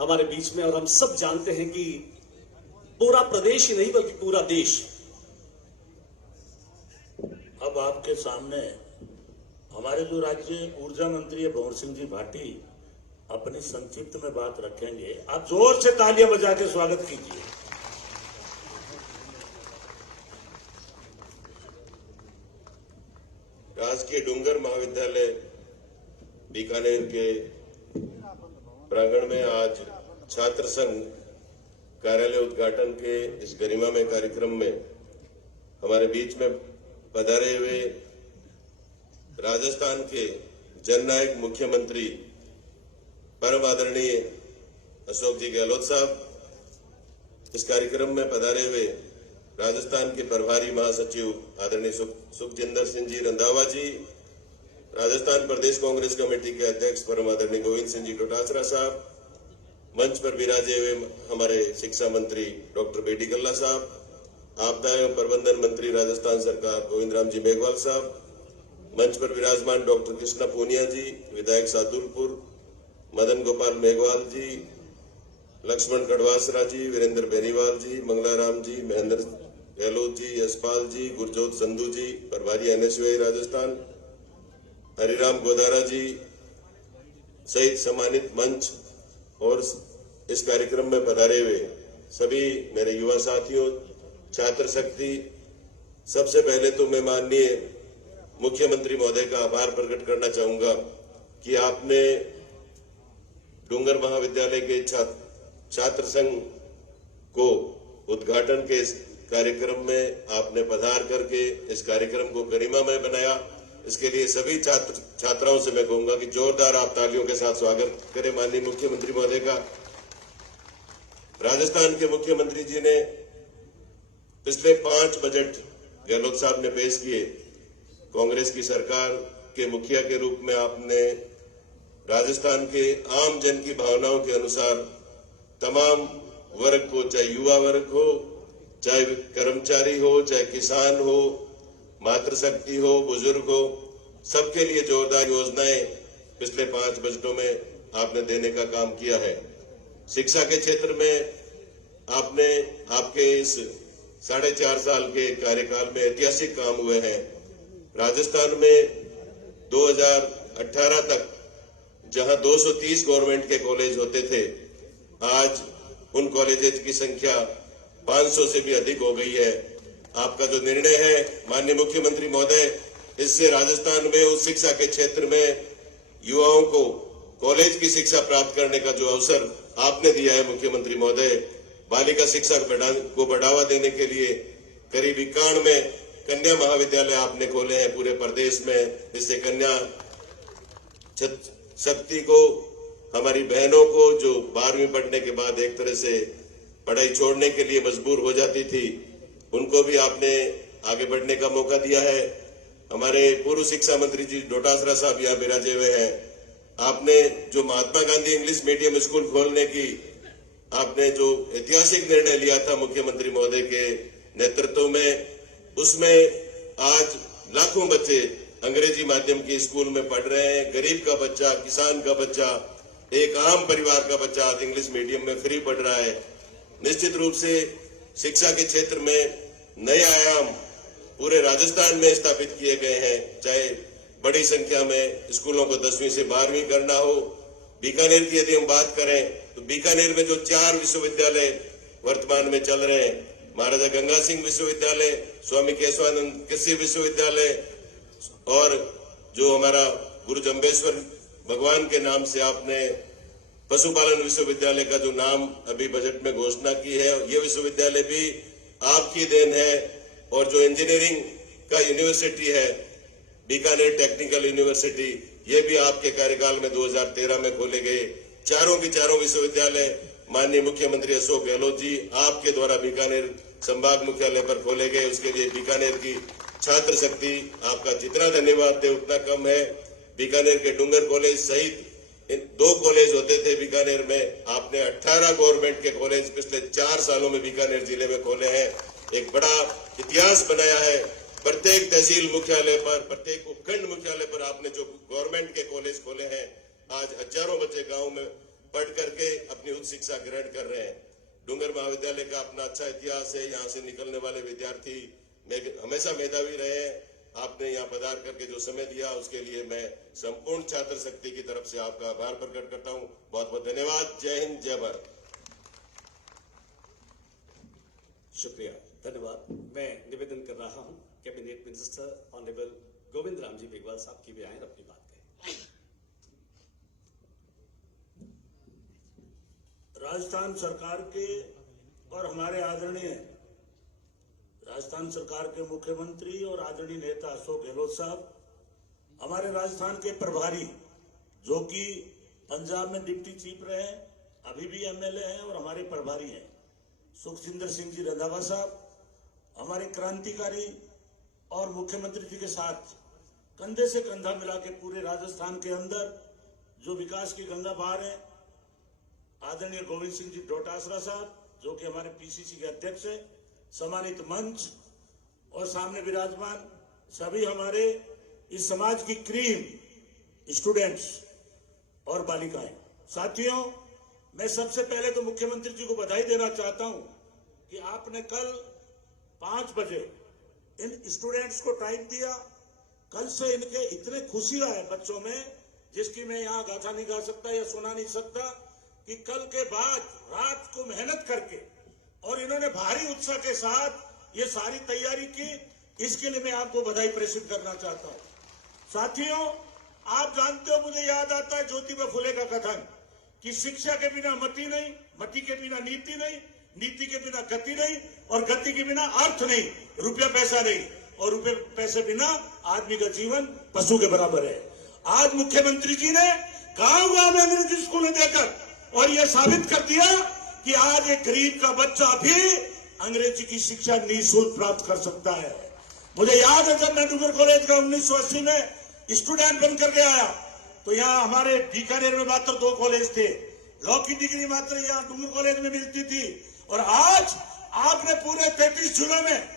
हमारे बीच में, और हम सब जानते हैं कि पूरा प्रदेश ही नहीं बल्कि पूरा देश अब आपके सामने हमारे जो राज्य ऊर्जा मंत्री है भंवर सिंह जी भाटी अपनी संक्षिप्त में बात रखेंगे। आप जोर से तालियां बजा के स्वागत कीजिए। राजकीय डूंगर महाविद्यालय बीकानेर के प्रांगण में आज छात्र संघ कार्यालय उद्घाटन के इस गरिमामय कार्यक्रम में हमारे बीच में पधारे हुए राजस्थान के जननायक मुख्यमंत्री परम आदरणीय अशोक जी गहलोत साहब, इस कार्यक्रम में पधारे हुए राजस्थान के प्रभारी महासचिव आदरणीय सुखजिंदर सिंह जी रंधावा जी, राजस्थान प्रदेश कांग्रेस कमेटी के अध्यक्ष परम आदरणीय गोविंद सिंह जी डोटासरा साहब, मंच पर विराजे हुए हमारे शिक्षा मंत्री डॉक्टर बेटी कल्ला साहब, आपदा एवं प्रबंधन मंत्री राजस्थान सरकार गोविंद राम जी मेघवाल साहब, मंच पर विराजमान डॉक्टर कृष्णा पूनिया जी, विधायक सादुलपुर, मदन गोपाल मेघवाल जी, लक्ष्मण कड़वासरा जी, वीरेंद्र बेनीवाल जी, मंगलाराम जी, महेंद्र गहलोत जी, यशपाल जी, गुरजोत संधू जी, प्रभारी एनएसयूआई राजस्थान, हरिराम गोदारा जी सहित सम्मानित मंच और इस कार्यक्रम में पधारे हुए सभी मेरे युवा साथियों, छात्र शक्ति, सबसे पहले तो मैं माननीय मुख्यमंत्री महोदय का आभार प्रकट करना चाहूंगा कि आपने डूंगर महाविद्यालय के छात्र संघ को उद्घाटन के इस कार्यक्रम में आपने पधार करके इस कार्यक्रम को गरिमामय बनाया। इसके लिए सभी छात्राओं से मैं कहूंगा कि जोरदार आप तालियों के साथ स्वागत करें माननीय मुख्यमंत्री महोदय का। राजस्थान के मुख्यमंत्री जी ने पिछले 5 बजट गहलोत साहब ने पेश किए। कांग्रेस की सरकार के मुखिया के रूप में आपने राजस्थान के आम जन की भावनाओं के अनुसार तमाम वर्ग को, चाहे युवा वर्ग हो, चाहे कर्मचारी हो, चाहे किसान हो, मातृशक्ति हो, बुजुर्ग हो, सबके लिए जोरदार योजनाएं पिछले 5 बजटों में आपने देने का काम किया है। शिक्षा के क्षेत्र में आपने आपके इस 4.5 साल के कार्यकाल में ऐतिहासिक काम हुए हैं। राजस्थान में 2018 तक जहां 230 गवर्नमेंट के कॉलेज होते थे, आज उन कॉलेजेस की संख्या 500 से भी अधिक हो गई है। आपका जो निर्णय है माननीय मुख्यमंत्री महोदय, इससे राजस्थान में उच्च शिक्षा के क्षेत्र में युवाओं को कॉलेज की शिक्षा प्राप्त करने का जो अवसर आपने दिया है मुख्यमंत्री महोदय, बालिका शिक्षा को बढ़ावा देने के लिए करीब 91 में कन्या महाविद्यालय आपने खोले हैं पूरे प्रदेश में। इससे कन्या शक्ति को, हमारी बहनों को जो 12वीं पढ़ने के बाद एक तरह से पढ़ाई छोड़ने के लिए मजबूर हो जाती थी, उनको भी आपने आगे बढ़ने का मौका दिया है। हमारे पूर्व शिक्षा मंत्री जी डोटासरा साहब यहाँ विराजे हुए हैं। आपने जो Mahatma Gandhi English medium school खोलने की आपने जो ऐतिहासिक निर्णय लिया था मुख्यमंत्री महोदय के नेतृत्व में, उसमें आज लाखों बच्चे अंग्रेजी माध्यम के स्कूल में पढ़ रहे हैं। गरीब का बच्चा, किसान का बच्चा, एक आम परिवार का बच्चा आज इंग्लिश मीडियम में फ्री पढ़ रहा है। निश्चित रूप से शिक्षा के क्षेत्र में नए आयाम पूरे राजस्थान में स्थापित किए गए हैं। चाहे बड़ी संख्या में स्कूलों को 10वीं से 12वीं करना हो। बीकानेर की यदि हम बात करें तो बीकानेर में जो 4 विश्वविद्यालय वर्तमान में चल रहे हैं, महाराजा गंगा सिंह विश्वविद्यालय, स्वामी केशवानंद कृषि विश्वविद्यालय और जो हमारा गुरु जम्बेश्वर भगवान के नाम से आपने पशुपालन विश्वविद्यालय का जो नाम अभी बजट में घोषणा की है, ये विश्वविद्यालय भी आपकी देन है। और जो इंजीनियरिंग का यूनिवर्सिटी है बीकानेर टेक्निकल यूनिवर्सिटी, ये भी आपके कार्यकाल में 2013 में खोले गए। चारों की चारों विश्वविद्यालय माननीय मुख्यमंत्री अशोक गहलोत जी आपके द्वारा बीकानेर संभाग मुख्यालय पर खोले गए। उसके लिए बीकानेर की छात्र शक्ति आपका जितना धन्यवाद दे उतना कम है। बीकानेर के डूंगर कॉलेज सहित 2 कॉलेज होते थे बीकानेर में, आपने 18 गवर्नमेंट के कॉलेज पिछले 4 सालों में बीकानेर जिले में खोले हैं। एक बड़ा इतिहास बनाया है। प्रत्येक तहसील मुख्यालय पर, प्रत्येक उपखंड मुख्यालय पर आपने जो गवर्नमेंट के कॉलेज खोले हैं, आज हजारों बच्चे गांव में पढ़ करके अपनी उच्च शिक्षा ग्रहण कर रहे हैं। डूंगर महाविद्यालय का अपना अच्छा इतिहास है। यहाँ से निकलने वाले विद्यार्थी हमेशा मेधावी रहे हैं। आपने यहाँ पधार करके जो समय दिया उसके लिए मैं संपूर्ण छात्र शक्ति की तरफ से आपका आभार प्रकट करता हूँ। बहुत बहुत धन्यवाद। जय हिंद, जय भारत। शुक्रिया, धन्यवाद। मैं निवेदन कर रहा हूं cabinet minister honourable Govind Ram ji Meghwal साहब की भी आए अपनी बात कहें। राजस्थान सरकार के और हमारे आदरणीय राजस्थान सरकार के मुख्यमंत्री और आदरणीय नेता अशोक गहलोत साहब, हमारे राजस्थान के प्रभारी जो कि पंजाब में डिप्टी चीफ रहे, अभी भी एमएलए हैं और हमारे प्रभारी हैं, सुखजिंदर सिंह जी रंधावा साहब, हमारे क्रांतिकारी और मुख्यमंत्री जी के साथ कंधे से कंधा मिला के पूरे राजस्थान के अंदर जो विकास की गंगा बहा रहे हैं, आदरणीय गोविंद सिंह जी डोटासरा साहब जो कि हमारे पीसीसी के अध्यक्ष हैं, सम्मानित मंच और सामने विराजमान सभी हमारे इस समाज की क्रीम स्टूडेंट्स और बालिकाएं, साथियों, मैं सबसे पहले तो मुख्यमंत्री जी को बधाई देना चाहता हूं कि आपने कल 5 बजे इन स्टूडेंट्स को टाइम दिया। कल से इनके इतने खुशी आए बच्चों में जिसकी मैं यहाँ गाथा नहीं गा सकता या सुना नहीं सकता, कि कल के बाद रात को मेहनत करके और इन्होंने भारी उत्साह के साथ ये सारी तैयारी की। इसके लिए मैं आपको बधाई प्रेषित करना चाहता हूं। साथियों, आप जानते हो, मुझे याद आता है ज्योतिबा फुले का कथन कि शिक्षा के बिना मति नहीं, मति के बिना नीति नहीं, नीति के बिना गति नहीं और गति के बिना अर्थ नहीं, रुपया पैसा नहीं और रुपये पैसे बिना आदमी का जीवन पशु के बराबर है। आज मुख्यमंत्री जी ने गांव-गांव में अंग्रेजी स्कूलें देकर और यह साबित कर दिया कि आज एक गरीब का बच्चा भी अंग्रेजी की शिक्षा निःशुल्क प्राप्त कर सकता है। मुझे याद है जब मैं डूंगर कॉलेज का 1980 में स्टूडेंट बनकर के आया तो यहाँ हमारे बीकानेर में मात्र 2 कॉलेज थे। लॉ की डिग्री मात्र यहाँ डूंगर कॉलेज में मिलती थी और आज आपने पूरे 33 जिलों में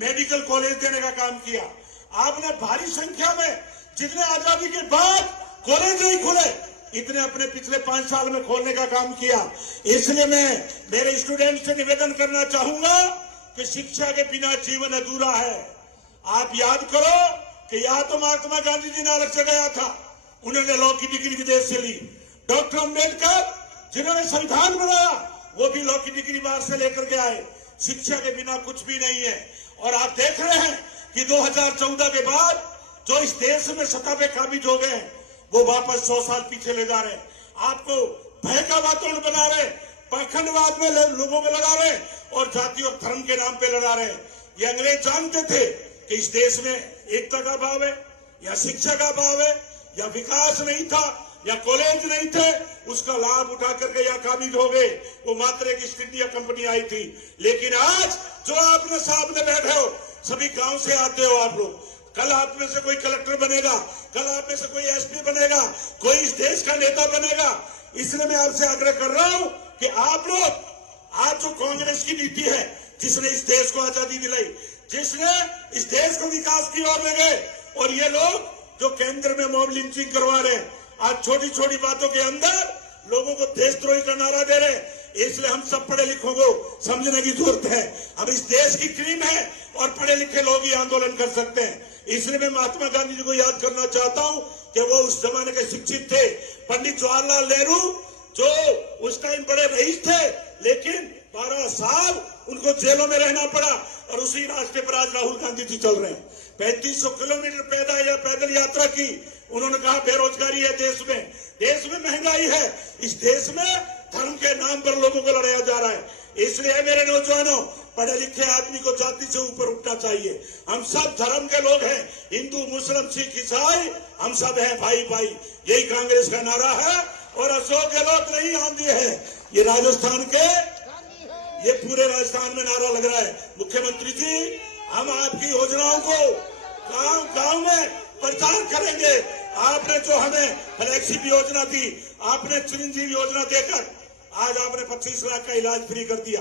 मेडिकल कॉलेज देने का काम किया। आपने भारी संख्या में जितने आजादी के बाद कॉलेज नहीं खुले इतने अपने पिछले 5 साल में खोलने का काम किया। इसलिए मैं मेरे स्टूडेंट से निवेदन करना चाहूंगा कि शिक्षा के बिना जीवन अधूरा है। आप याद करो कि यहाँ तो महात्मा गांधी जी नालक से गया था, उन्होंने लॉ की डिग्री विदेश से ली। डॉक्टर अम्बेडकर जिन्होंने संविधान बनाया वो भी लॉ की डिग्री बाहर से लेकर के आए। शिक्षा के बिना कुछ भी नहीं है। और आप देख रहे हैं कि 2014 के बाद जो इस देश में सत्ता पे काबिज हो गए वो वापस 100 साल पीछे ले जा रहे हैं। आपको भय का वातावरण बना रहे, पाखंडवाद में लोगों में लड़ा रहे और जाति और धर्म के नाम पे लड़ा रहे। ये अंग्रेज जानते थे कि इस देश में एकता का अभाव है या शिक्षा का अभाव है या विकास नहीं था या कॉलेज नहीं थे, उसका लाभ उठा करके यहाँ काबिज हो गए। वो मात्र एक ईस्ट इंडिया कंपनी आई थी। लेकिन आज जो आपने सामने बैठे हो सभी गांव से आते हो आप लोग। कल आप में से कोई कलेक्टर बनेगा, कल आप में से कोई एसपी बनेगा, कोई इस देश का नेता बनेगा। इसलिए मैं आपसे आग्रह कर रहा हूं कि आप लोग आज जो कांग्रेस की नीति है जिसने इस देश को आजादी दिलाई, जिसने इस देश को विकास की ओर ले गए, और ये लोग जो केंद्र में मॉब लिंचिंग करवा रहे हैं, आज छोटी छोटी बातों के अंदर लोगों को देशद्रोही का नारा दे रहे हैं। इसलिए हम सब पढ़े लिखों को समझने की जरूरत है। हम इस देश की क्रीम है और पढ़े लिखे लोग ही आंदोलन कर सकते हैं। इसलिए मैं महात्मा गांधी जी को याद करना चाहता हूं कि वो उस जमाने के शिक्षित थे। पंडित जवाहरलाल नेहरू जो उस टाइम बड़े रईस थे, लेकिन 12 साल उनको जेलों में रहना पड़ा और उसी रास्ते पर आज राहुल गांधी जी चल रहे हैं। 3500 किलोमीटर पैदल यात्रा की। उन्होंने कहा बेरोजगारी है देश में महंगाई है, इस देश में धर्म के नाम पर लोगों को लड़ाया जा रहा है। इसलिए मेरे नौजवानों, पढ़े लिखे आदमी को जाति से ऊपर उठना चाहिए। हम सब धर्म के लोग हैं, हिंदू मुस्लिम सिख ईसाई, हम सब हैं भाई भाई। यही कांग्रेस का नारा है और अशोक गहलोत नहीं आंधी है, ये राजस्थान के, ये पूरे राजस्थान में नारा लग रहा है। मुख्यमंत्री जी, हम आपकी योजनाओं को गांव गांव में प्रचार करेंगे। आपने जो हमें फ्लैगशिप योजना दी, आपने चिरंजीवी योजना देकर आज आपने 25 लाख का इलाज फ्री कर दिया।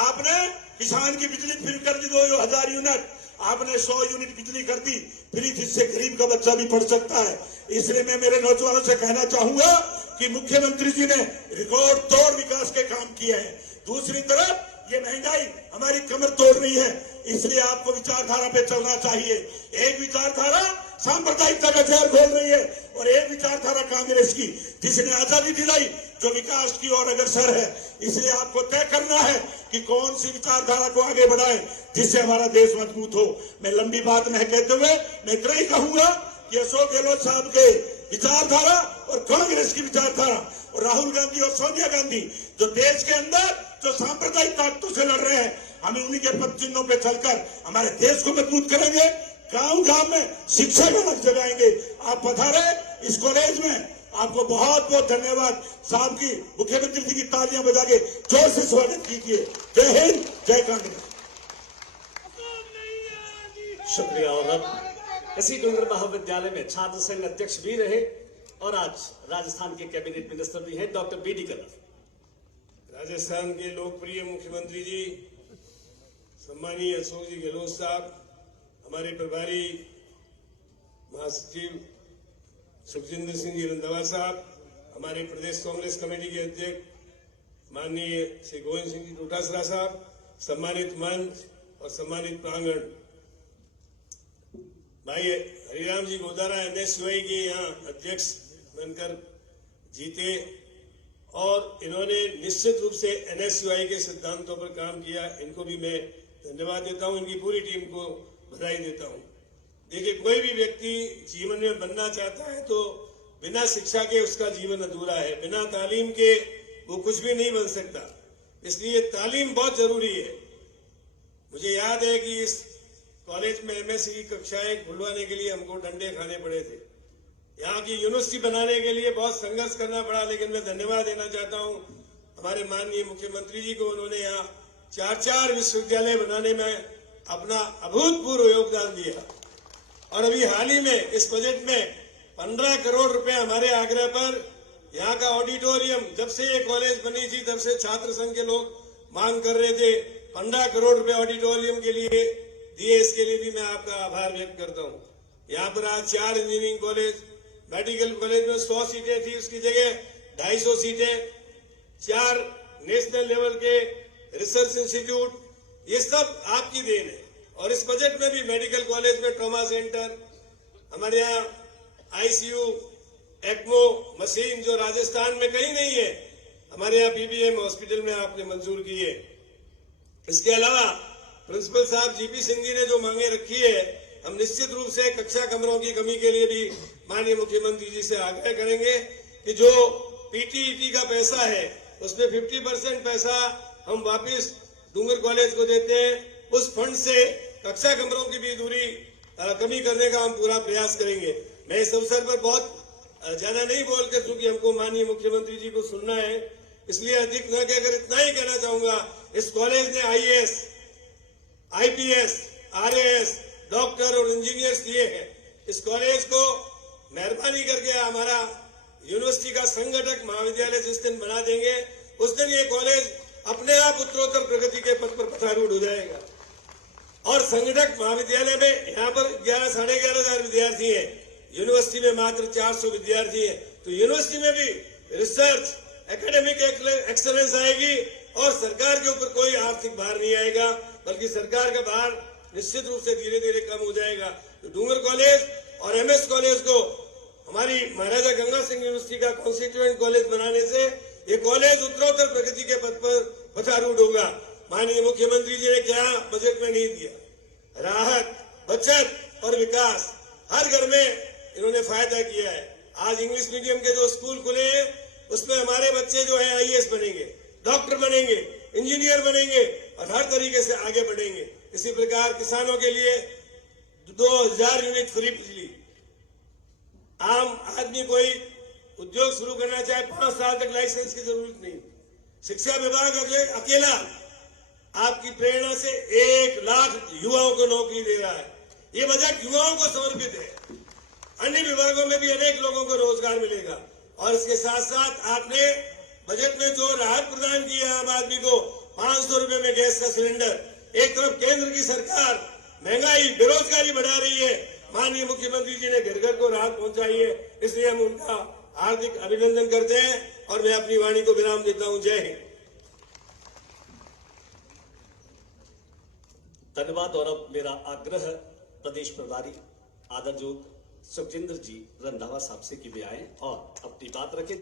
आपने किसान की बिजली फ्री कर दी 2000 यूनिट, आपने 100 यूनिट बिजली कर दी फ्री, जिससे गरीब का बच्चा भी पढ़ सकता है। इसलिए मैं मेरे नौजवानों से कहना चाहूंगा कि मुख्यमंत्री जी ने रिकॉर्ड तोड़ विकास के काम किए हैं, दूसरी तरफ ये महंगाई हमारी कमर तोड़ रही है। इसलिए आपको विचारधारा पे चलना चाहिए। एक विचारधारा सांप्रदायिकता का जहर खोल रही है और एक विचारधारा कांग्रेस की, जिसने आजादी दिलाई, जो विकास की ओर अग्रसर है। इसलिए आपको तय करना है कि कौन सी विचारधारा को आगे बढ़ाए जिससे हमारा देश मजबूत हो। मैं लंबी बात नहीं कहते हुए मैं इतना ही कहूंगा कि अशोक गहलोत साहब के विचारधारा और कांग्रेस की विचारधारा और राहुल गांधी और सोनिया गांधी जो देश के अंदर जो सांप्रदायिक ताकतों से लड़ रहे हैं, हम उन्हीं के पद चिन्हों पे चलकर हमारे देश को मजबूत करेंगे। गांव गांव में शिक्षा का लक्ष्य जगाएंगे। आप पधारे इस कॉलेज में, आपको बहुत बहुत धन्यवाद। साहब की मुख्यमंत्री जी की तालियां बजा के जोर से स्वागत कीजिए। जय हिंद, जय कांग्रेस। शुक्रिया। और अब इसी डूंगर महाविद्यालय में छात्र संघ अध्यक्ष भी रहे और आज राजस्थान के कैबिनेट मिनिस्टर भी हैं डॉक्टर बी डी कल्लर। राजस्थान के लोकप्रिय मुख्यमंत्री जी सम्मानीय अशोक जी गहलोत साहब, हमारे प्रभारी महासचिव सुखजिंदर सिंह जी रंधावा साहब, हमारे प्रदेश कांग्रेस कमेटी के अध्यक्ष माननीय श्री गोविंद सिंह जी डोटासरा साहब, सम्मानित मंच और सम्मानित प्रांगण, भाई हरिराम जी गोदारा NSUI के यहाँ अध्यक्ष बनकर जीते और इन्होंने निश्चित रूप से NSUI के सिद्धांतों पर काम किया। इनको भी मैं धन्यवाद देता हूं, इनकी पूरी टीम को बधाई देता हूं। देखिए, कोई भी व्यक्ति जीवन में बनना चाहता है तो बिना शिक्षा के उसका जीवन अधूरा है, बिना तालीम के वो कुछ भी नहीं बन सकता। इसलिए तालीम बहुत जरूरी है। मुझे याद है कि इस कॉलेज में MSc की कक्षाएं खुलवाने के लिए हमको डंडे खाने पड़े थे। यहाँ की यूनिवर्सिटी बनाने के लिए बहुत संघर्ष करना पड़ा, लेकिन मैं धन्यवाद देना चाहता हूँ हमारे माननीय मुख्यमंत्री जी को। उन्होंने यहाँ 4 विश्वविद्यालय बनाने में अपना अभूतपूर्व योगदान दिया और अभी हाल ही में इस बजट में 15 करोड़ रुपए हमारे आग्रह पर यहाँ का ऑडिटोरियम, जब से ये कॉलेज बनी थी तब से छात्र संघ के लोग मांग कर रहे थे, 15 करोड़ रुपए ऑडिटोरियम के लिए दिए। इसके लिए भी मैं आपका आभार व्यक्त करता हूँ। यहाँ पर आज 4 इंजीनियरिंग कॉलेज, मेडिकल कॉलेज में 100 सीटें थी, उसकी जगह 250 सीटें, 4 नेशनल लेवल के रिसर्च इंस्टीट्यूट, ये सब आपकी देन है। और इस बजट में भी मेडिकल कॉलेज में ट्रॉमा सेंटर, हमारे यहाँ ICU, ECMO मशीन जो राजस्थान में कहीं नहीं है, हमारे यहाँ PBM हॉस्पिटल में आपने मंजूर की है। इसके अलावा प्रिंसिपल साहब GP सिंह जी ने जो मांगे रखी है, हम निश्चित रूप से कक्षा कमरों की कमी के लिए भी माननीय मुख्यमंत्री जी से आग्रह करेंगे कि जो PTET का पैसा है उसमें 50% पैसा हम वापस डूंगर कॉलेज को देते हैं। उस फंड से कक्षा कमरों की भी दूरी कमी करने का हम पूरा प्रयास करेंगे। मैं इस अवसर पर बहुत ज्यादा नहीं बोल के, क्योंकि हमको माननीय मुख्यमंत्री जी को सुनना है, इसलिए अधिक न कहकर इतना ही कहना चाहूंगा, इस कॉलेज ने IAS, IPS, RAS, डॉक्टर और इंजीनियर्स दिए हैं। इस कॉलेज को मेहरबानी करके हमारा यूनिवर्सिटी का संगठक महाविद्यालय जिस दिन बना देंगे, उस दिन ये कॉलेज अपने आप उत्तरोत्तर प्रगति के पथ पर पथारूढ़ हो जाएगा। और संगठक महाविद्यालय में यहाँ पर 11,000 साढ़े 11,000 विद्यार्थी हैं, यूनिवर्सिटी में मात्र 400 विद्यार्थी हैं। तो यूनिवर्सिटी में भी रिसर्च, एकेडमिक एक्सेलेंस आएगी और सरकार के ऊपर कोई आर्थिक भार नहीं आएगा, बल्कि सरकार का भार निश्चित रूप से धीरे धीरे कम हो जाएगा। तो डूंगर कॉलेज और MS कॉलेज को हमारी महाराजा गंगा सिंह यूनिवर्सिटी का कॉन्स्टिट्यूएंट कॉलेज बनाने से ये कॉलेज उत्तरोत्तर प्रगति के पथ पर पथारूढ़ होगा। माननीय मुख्यमंत्री जी ने क्या बजट में नहीं दिया, राहत, बचत और विकास, हर घर में इन्होंने फायदा किया है। आज इंग्लिश मीडियम के जो स्कूल खुले हैं उसमें हमारे बच्चे जो है IAS बनेंगे, डॉक्टर बनेंगे, इंजीनियर बनेंगे और हर तरीके से आगे बढ़ेंगे। इसी प्रकार किसानों के लिए 2000 यूनिट फ्री बिजली, आम आदमी कोई उद्योग शुरू करना चाहे 5 साल तक लाइसेंस की जरूरत नहीं। शिक्षा विभाग अकेला आपकी प्रेरणा से 1 लाख युवाओं को नौकरी दे रहा है। ये बजट युवाओं को समर्पित है। अन्य विभागों में भी अनेक लोगों को रोजगार मिलेगा। और इसके साथ साथ आपने बजट में जो राहत प्रदान की है आम आदमी को, 500 रुपए में गैस का सिलेंडर। एक तरफ केंद्र की सरकार महंगाई, बेरोजगारी बढ़ा रही है, माननीय मुख्यमंत्री जी ने घर घर को राहत पहुंचाई है, इसलिए हम उनका हार्दिक अभिनंदन करते हैं और मैं अपनी वाणी को विराम देता हूं। जय हिंद। धन्यवाद। और अब मेरा आग्रह प्रदेश प्रभारी आदरजोत सुखजिंदर जी रंधावा साहब से कि वे आए और अपनी बात रखें।